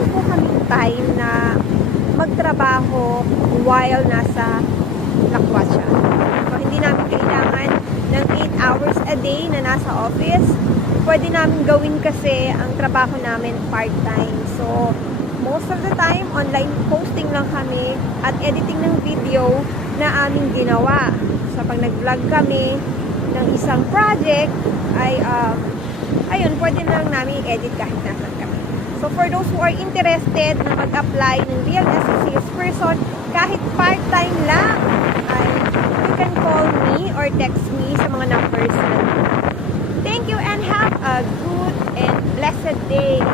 meron po kaming time na magtrabaho while nasa Lakwatsya. So, hindi namin kailangan ng 8 hours a day na nasa office. Pwede namin gawin kasi ang trabaho namin part-time. So, most of the time, online posting lang kami at editing ng video na aming ginawa. So, pag nag-vlog kami ng isang project, ay, ayun, pwede na lang namin i-edit kahit nasan kami. So, for those who are interested na mag-apply ng Real Estate Salesperson, kahit part-time lang, ay you can call me or text me sa mga numbers na. Thank you and have a good and blessed day.